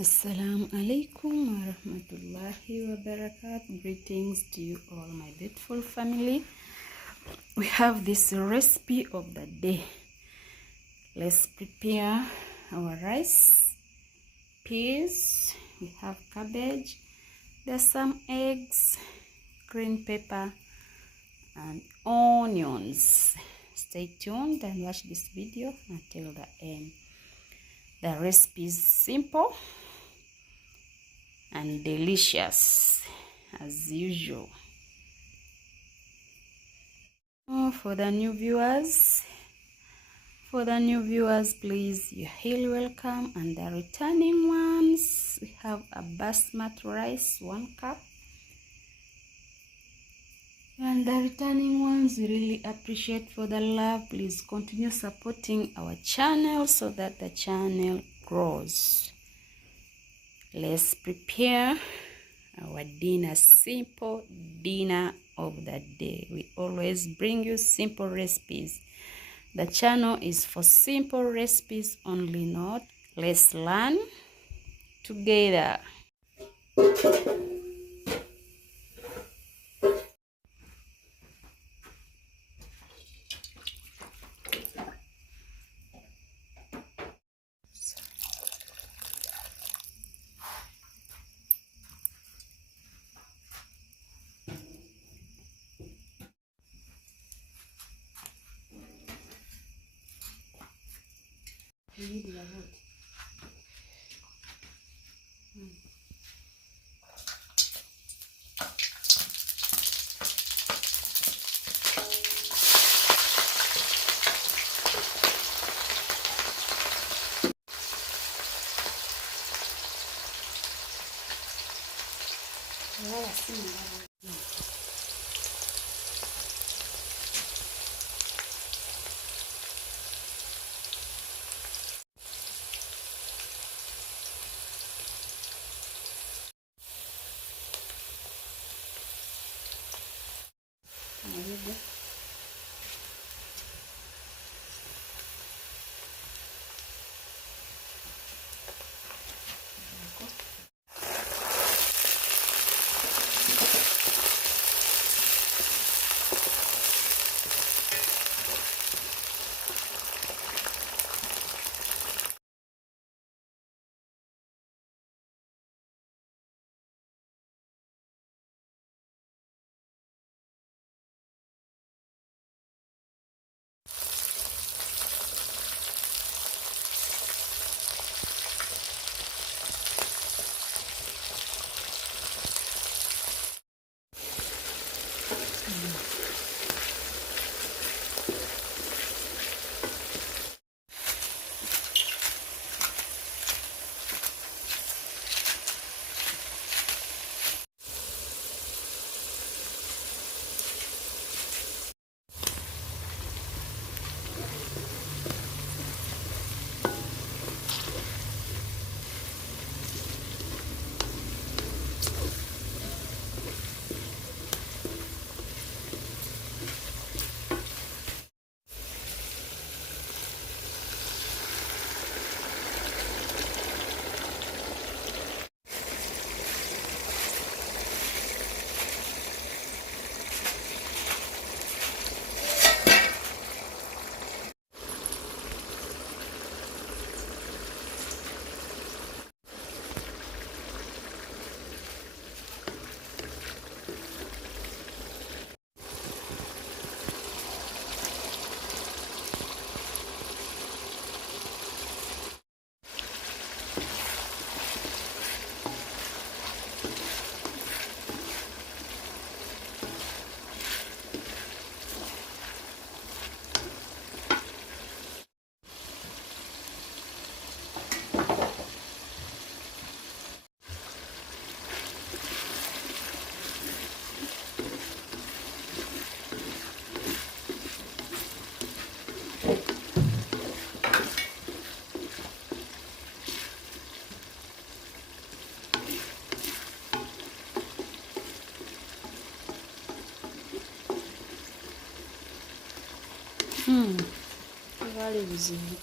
Assalamu alaikum wa rahmatullahi wa barakatuh. Greetings to you all, my beautiful family. We have this recipe of the day. Let's prepare our rice, peas, we have cabbage, there's some eggs, green pepper, and onions. Stay tuned and watch this video until the end. The recipe is simple and delicious as usual. For the new viewers, please, you're highly welcome. And the returning ones, we have a basmati rice, 1 cup. And the returning ones, we really appreciate for the love. Please continue supporting our channel so that the channel grows. Let's prepare our dinner, simple dinner of the day. We always bring you simple recipes. The channel is for simple recipes only, not. Let's learn together. byali bizibu.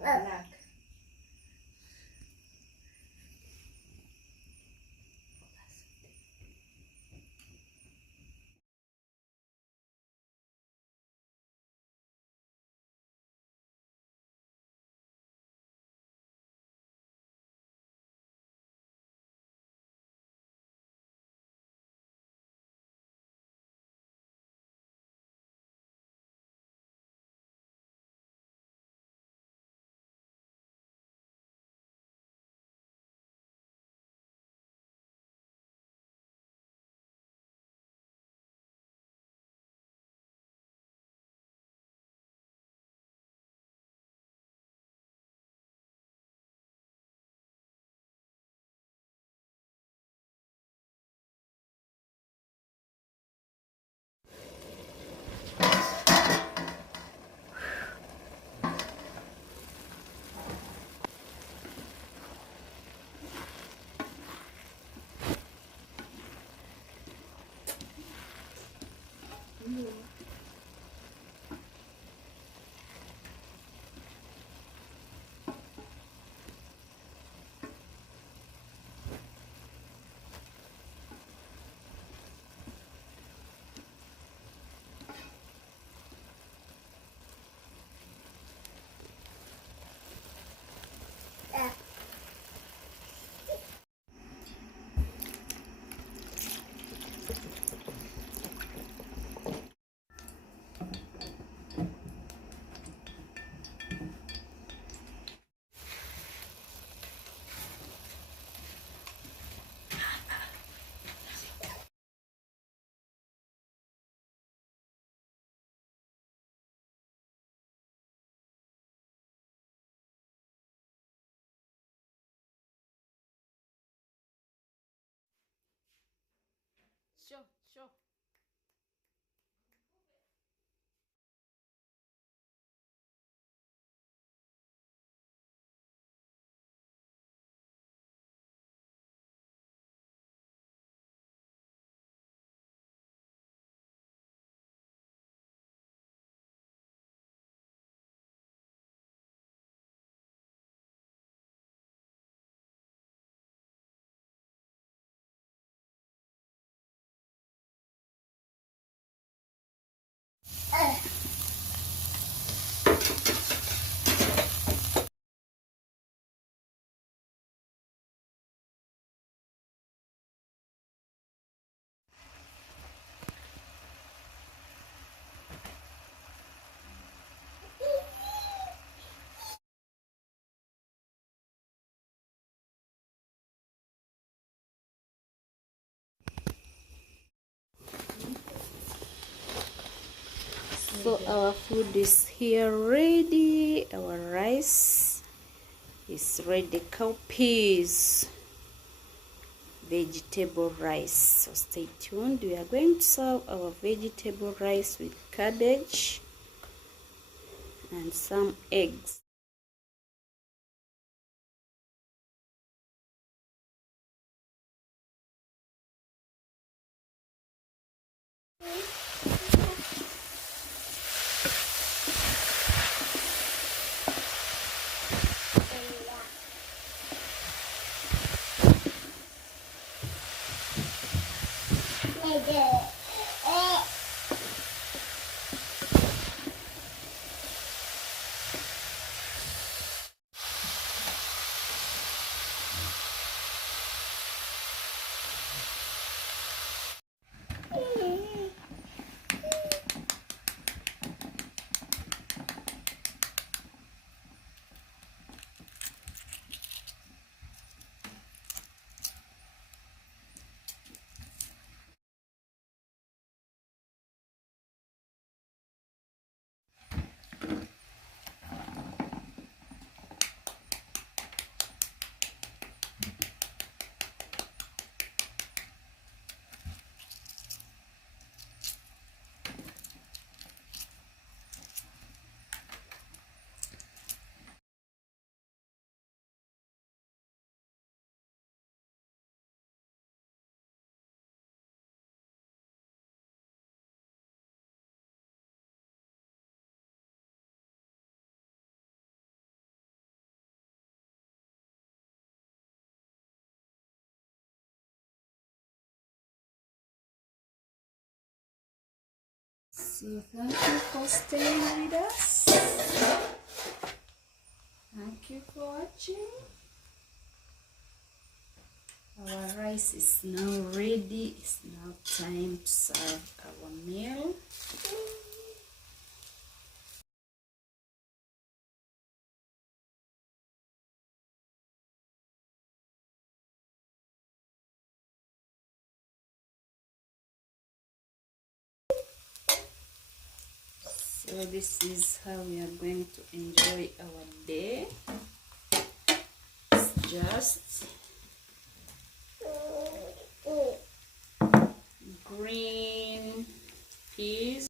Black. Sure. So our food is here ready. Our rice is ready. Cowpeas vegetable rice. So stay tuned. We are going to serve our vegetable rice with cabbage and some eggs. So thank you for staying with us. Thank you for watching. Our rice is now ready. It's now time to serve our meal. So this is how we are going to enjoy our day. It's just green peas.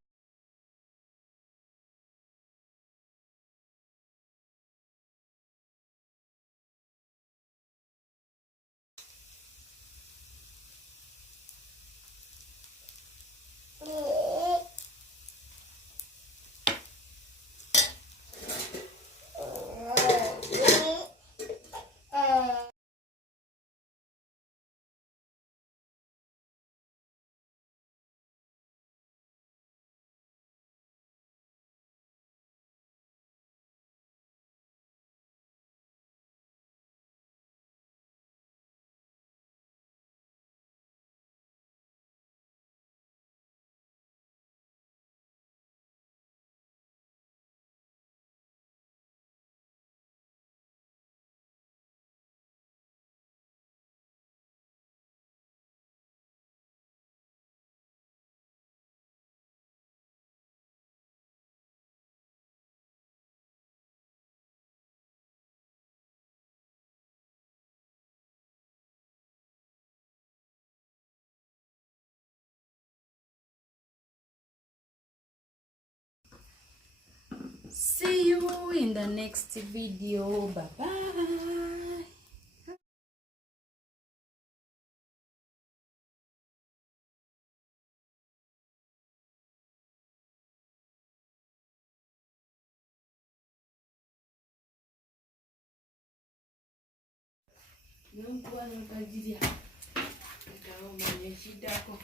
See you in the next video. Bye bye. Don't go on your